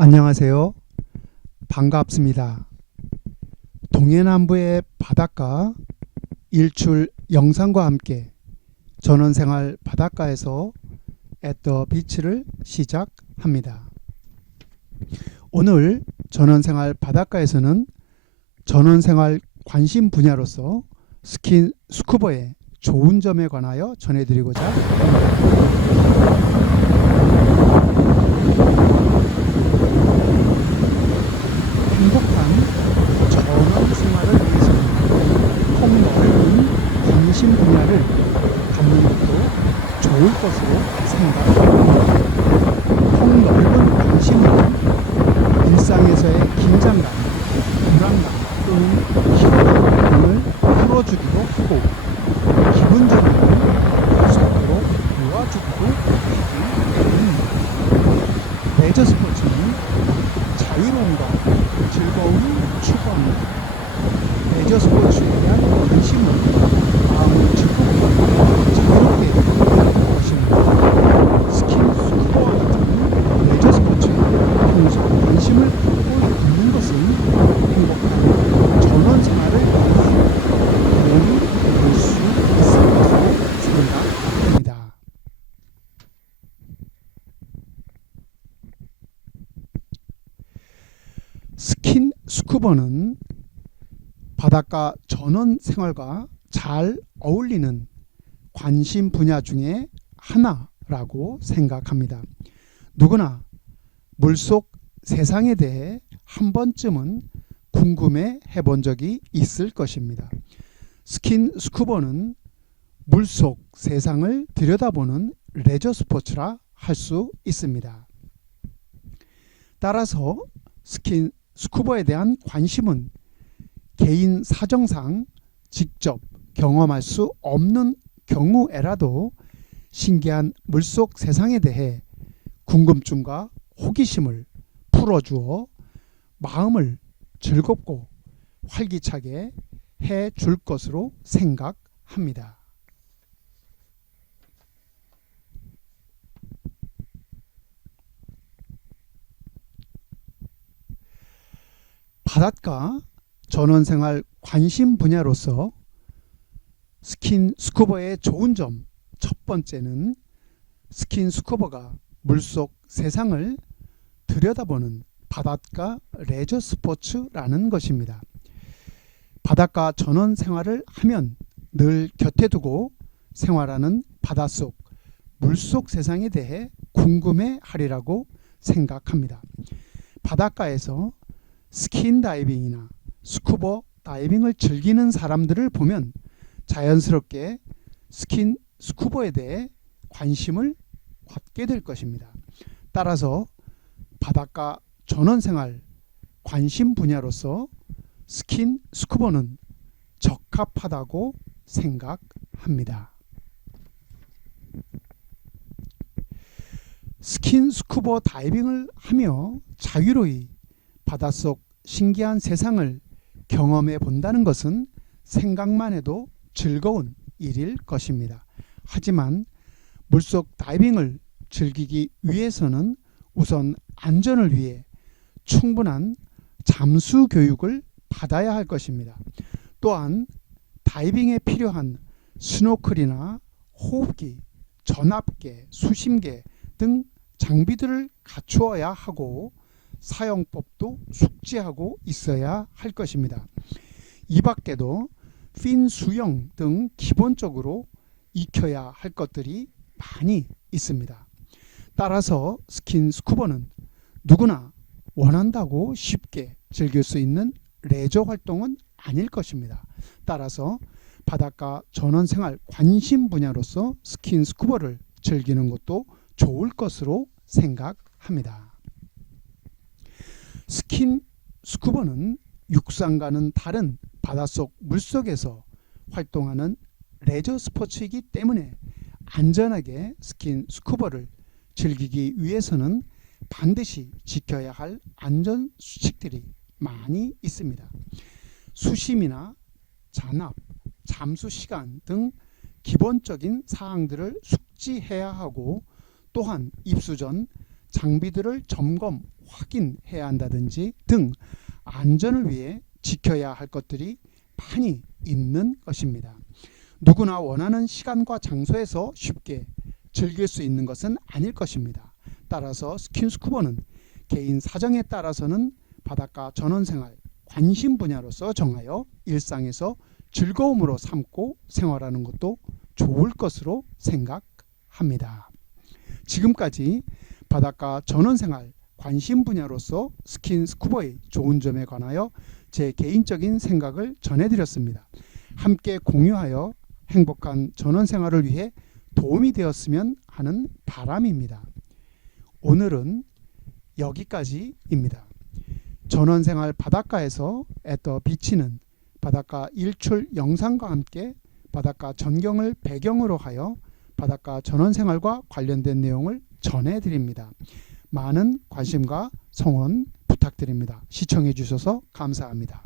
안녕하세요. 반갑습니다. 동해남부의 바닷가 일출 영상과 함께 전원생활 바닷가에서 애더 비치를 시작합니다. 오늘 전원생활 바닷가에서는 전원생활 관심 분야로서 스킨 스쿠버의 좋은 점에 관하여 전해드리고자 합니다. 행복한 전원 생활을 위해서는 폭넓은 관심 분야를 갖는 것도 좋을 것으로 생각합니다. 폭넓은 관심은 일상에서의 긴장감, 불안감 또는 피로감 등을 풀어주기도 하고 기분적으로 속도로 도와주기도 하기. 레저 스포츠는 자유로움과 즐거움을 추구합니다. 레저 스포츠에 대한 관심은 마음을 즐겁고 자유롭게 할 것입니다. 스킨 스쿠버와 같은 레저 스포츠에 평소 관심을 갖고 있는 것은 행복한 전원 생활을 도움이 될 수 있을 것으로 생각합니다. 스쿠버는 바닷가 전원 생활과 잘 어울리는 관심 분야 중에 하나라고 생각합니다. 누구나 물속 세상에 대해 한 번쯤은 궁금해 해본 적이 있을 것입니다. 스킨 스쿠버는 물속 세상을 들여다보는 레저 스포츠라 할 수 있습니다. 따라서 스킨 스쿠버에 대한 관심은 개인 사정상 직접 경험할 수 없는 경우에라도 신기한 물속 세상에 대해 궁금증과 호기심을 풀어주어 마음을 즐겁고 활기차게 해 줄 것으로 생각합니다. 바닷가 전원생활 관심 분야로서 스킨 스쿠버의 좋은 점 첫 번째는 스킨 스쿠버가 물속 세상을 들여다보는 바닷가 레저 스포츠라는 것입니다. 바닷가 전원 생활을 하면 늘 곁에 두고 생활하는 바닷속 물속 세상에 대해 궁금해 하리라고 생각합니다. 바닷가에서 스킨 다이빙이나 스쿠버 다이빙을 즐기는 사람들을 보면 자연스럽게 스킨 스쿠버에 대해 관심을 갖게 될 것입니다. 따라서 바닷가 전원 생활 관심 분야로서 스킨 스쿠버는 적합하다고 생각합니다. 스킨 스쿠버 다이빙을 하며 자유로이 바닷속 신기한 세상을 경험해 본다는 것은 생각만 해도 즐거운 일일 것입니다. 하지만 물속 다이빙을 즐기기 위해서는 우선 안전을 위해 충분한 잠수 교육을 받아야 할 것입니다. 또한 다이빙에 필요한 스노클이나 호흡기, 전압계, 수심계 등 장비들을 갖추어야 하고 사용법도 숙지하고 있어야 할 것입니다. 이 밖에도 핀 수영 등 기본적으로 익혀야 할 것들이 많이 있습니다. 따라서 스킨 스쿠버는 누구나 원한다고 쉽게 즐길 수 있는 레저 활동은 아닐 것입니다. 따라서 바닷가 전원 생활 관심 분야로서 스킨 스쿠버를 즐기는 것도 좋을 것으로 생각합니다. 스킨 스쿠버는 육상과는 다른 바닷속 물속에서 활동하는 레저 스포츠이기 때문에 안전하게 스킨 스쿠버를 즐기기 위해서는 반드시 지켜야 할 안전 수칙들이 많이 있습니다. 수심이나 잔압, 잠수 시간 등 기본적인 사항들을 숙지해야 하고 또한 입수 전 장비들을 점검 확인해야 한다든지 등 안전을 위해 지켜야 할 것들이 많이 있는 것입니다. 누구나 원하는 시간과 장소에서 쉽게 즐길 수 있는 것은 아닐 것입니다. 따라서 스킨스쿠버는 개인 사정에 따라서는 바닷가 전원생활 관심 분야로서 정하여 일상에서 즐거움으로 삼고 생활하는 것도 좋을 것으로 생각합니다. 지금까지 바닷가 전원생활 관심 분야로서 스킨 스쿠버의 좋은 점에 관하여 제 개인적인 생각을 전해드렸습니다. 함께 공유하여 행복한 전원 생활을 위해 도움이 되었으면 하는 바람입니다. 오늘은 여기까지입니다. 전원생활 바닷가에서 애떠 비치는 바닷가 일출 영상과 함께 바닷가 전경을 배경으로 하여 바닷가 전원생활과 관련된 내용을 전해드립니다. 많은 관심과 성원 부탁드립니다. 시청해 주셔서 감사합니다.